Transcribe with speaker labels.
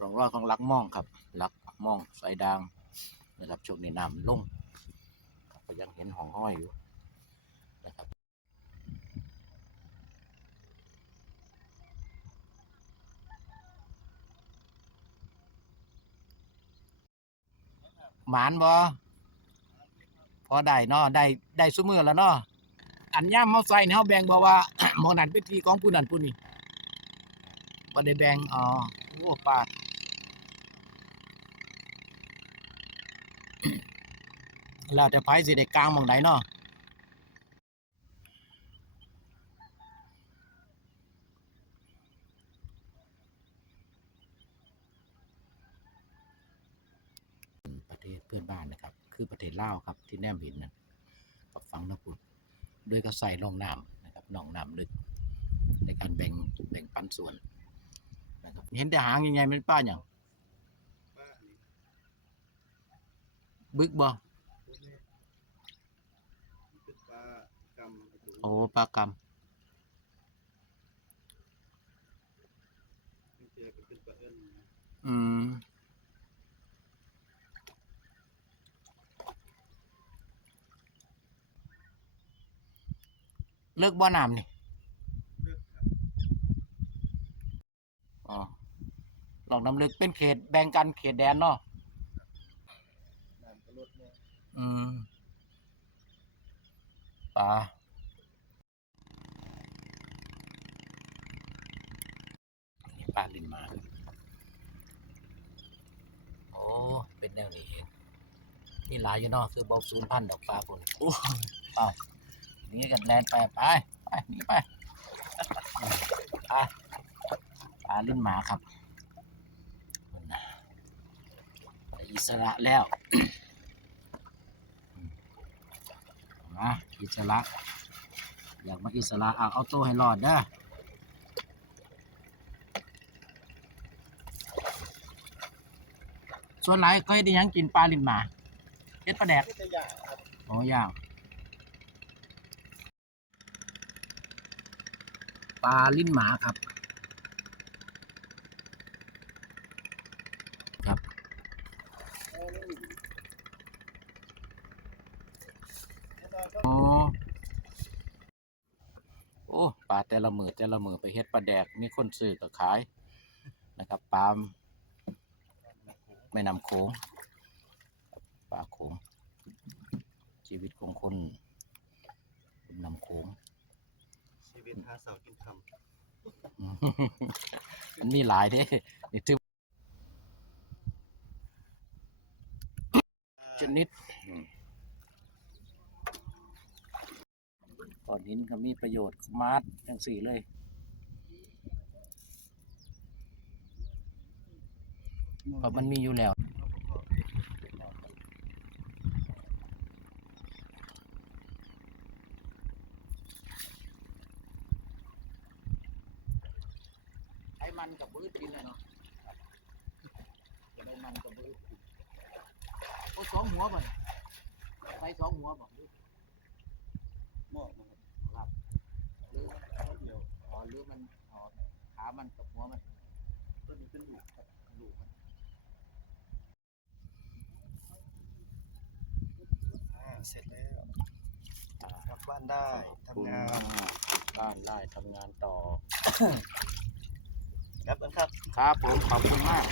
Speaker 1: ร่องรอยของลักม่องครับลักม่องสายดางนะครับช่วงนี้น้ำลงก็ยังเห็นห้องห้อยอยู่นะครับหมานบ่พอได้เนาะได้ได้ซุมือแล้วเนาะอันย่ามเฮาใส่นี่เฮาแบ่งบ่ว่า หมองนั้นเป็นที่ของผู้นันผู้นี้บ่ได้แบ่งอ๋อโอ้ปา แล้วแต่ไผสิได้กลางหมองใดเนาะประเทศเพื่อนบ้านนะครับ คือประเทศลาวครับที่แนมห็นนะกับฟังนะพุดโดยก็ใส่ลงน้ำนะครับหนองน้ำลึกในการแบ่งแบ่งปันส่วนนะครับเห็นแต่หางยังไงมันป้าอย่าง
Speaker 2: ป้าอันนี้
Speaker 1: บึกบ่
Speaker 2: เป็นปลากำไอ้ตัว
Speaker 1: โอ้ปลากรรม
Speaker 2: อื
Speaker 1: มเลิกบ่อน้ำนี่
Speaker 2: อกครับ
Speaker 1: อ๋อลองน้ำลึกเป็นเขตแบ่งกันเขตแดนเนาะ อืมปลาปลาลินมาโอ้ เป็นแนวนี้เอง นี่หลายอยู่นาะคือบอกศูนย์พันดอกปลาคนโอ้อ้าวนี่กันแลนไป ไป ไปนี่ไปอืมไปปลาลินหมาครับอิสระแล้ว มาอิสระ อยากมาอิสระเอาเอาตัวให้รอดเด้อส่วนหลายก็ได้ยังกินปลาลิ้นหมาเฮ็ดปลาแดกโอ้ยางปลาลิ้นหมาครับ
Speaker 2: โอ้นี่แล้วเราก็
Speaker 1: อ๋อโอ้ปลาแต่ละมือแต่ละมือไปเฮ็ดปลาแดกมีคนซื้อก็ขายนะครับปลาไม่นำโขงปลาโขงชีวิตของคนคนนำโขง
Speaker 2: ชีวิตหาเสากินค
Speaker 1: มันมีหลายเด้นี่ถือำชนิด ก้อนหินก็มีประโยชน์มาร์ทจังสี่เลยเพราะมันมีอยู่แล้วไอ้มันกับบื้อกินเลยเนาะจะได้มันกับบื้อกินโอ้สองหัวบ่นไปสองหัวบ่หรือ
Speaker 2: เหมาะนะค
Speaker 1: หรือ
Speaker 2: เดียว
Speaker 1: อ๋อหรือมันอ๋อขามันกับหัวมัน
Speaker 2: ต้นนี้เป็นลูกครับลูกมันอ่าเสร็จแล้ว
Speaker 1: ก
Speaker 2: ลับบ้านได้ทำงาน
Speaker 1: บ้านได้ทำงานต่อ
Speaker 2: ครับกันครับ
Speaker 1: ครับผมขอบคุณมาก